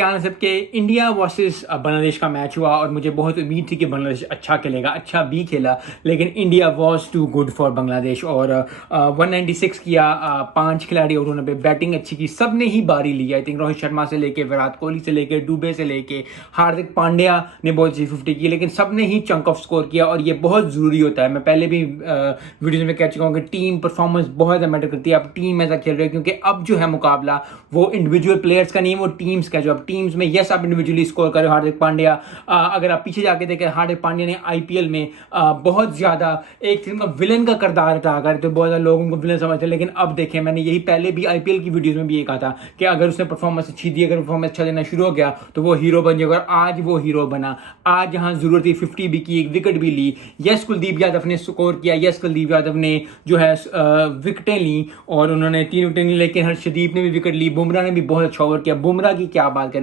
सबके India versus Bangladesh का match हुआ और मुझे बहुत उम्मीद थी कि बांग्लादेश अच्छा खेलेगा, अच्छा भी खेला, लेकिन India was too good for Bangladesh और 196 किया। 5 खिलाड़ी और उन्होंने बैटिंग अच्छी की, सब ने ही बारी ली। आई थिंक रोहित शर्मा से लेके विराट कोहली से लेके डुबे से लेके हार्दिक पांड्या ने बहुत अच्छी 50 की, लेकिन सब ने ही चंक ऑफ स्कोर किया और ये बहुत ज़रूरी होता है। मैं पहले भी वीडियो में कह चुका हूँ कि टीम परफॉर्मेंस बहुत ज़्यादा मैटर करती है। अब टीम ऐसा खेल रही है क्योंकि अब जो है मुकाबला वो इंडिविजुअल प्लेयर्स का नहीं है, वो टीम्स का। जो अब टीम्स में यस आप इंडिविजुअली स्कोर कर रहे हो, हार्दिक पांड्या, अगर आप पीछे जाके देखें हार्दिक पांड्या ने आईपीएल में बहुत ज्यादा एक किस्म का विलन का किरदार अदा कर, तो बहुत ज्यादा लोग उनको विलन समझते हैं। लेकिन अब देखें, मैंने यही पहले भी आईपीएल की वीडियोस में भी ये कहा था कि अगर उसने परफॉर्मेंस अच्छी दी, अगर परफॉर्मेंस अच्छा देना शुरू हो गया तो वो हीरो बन जाएगा। और आज वो हीरो बना। आज जहां जरूरत थी 50 भी की, एक विकेट भी ली। यस कुलदीप यादव ने स्कोर किया, यस कुलदीप यादव ने जो है विकेटें ली और उन्होंने 3 विकेटें ली, लेकिन हर्षदीप ने भी विकेट ली। बुमराह ने भी बहुत अच्छा ओवर किया। बुमराह की क्या बात करें,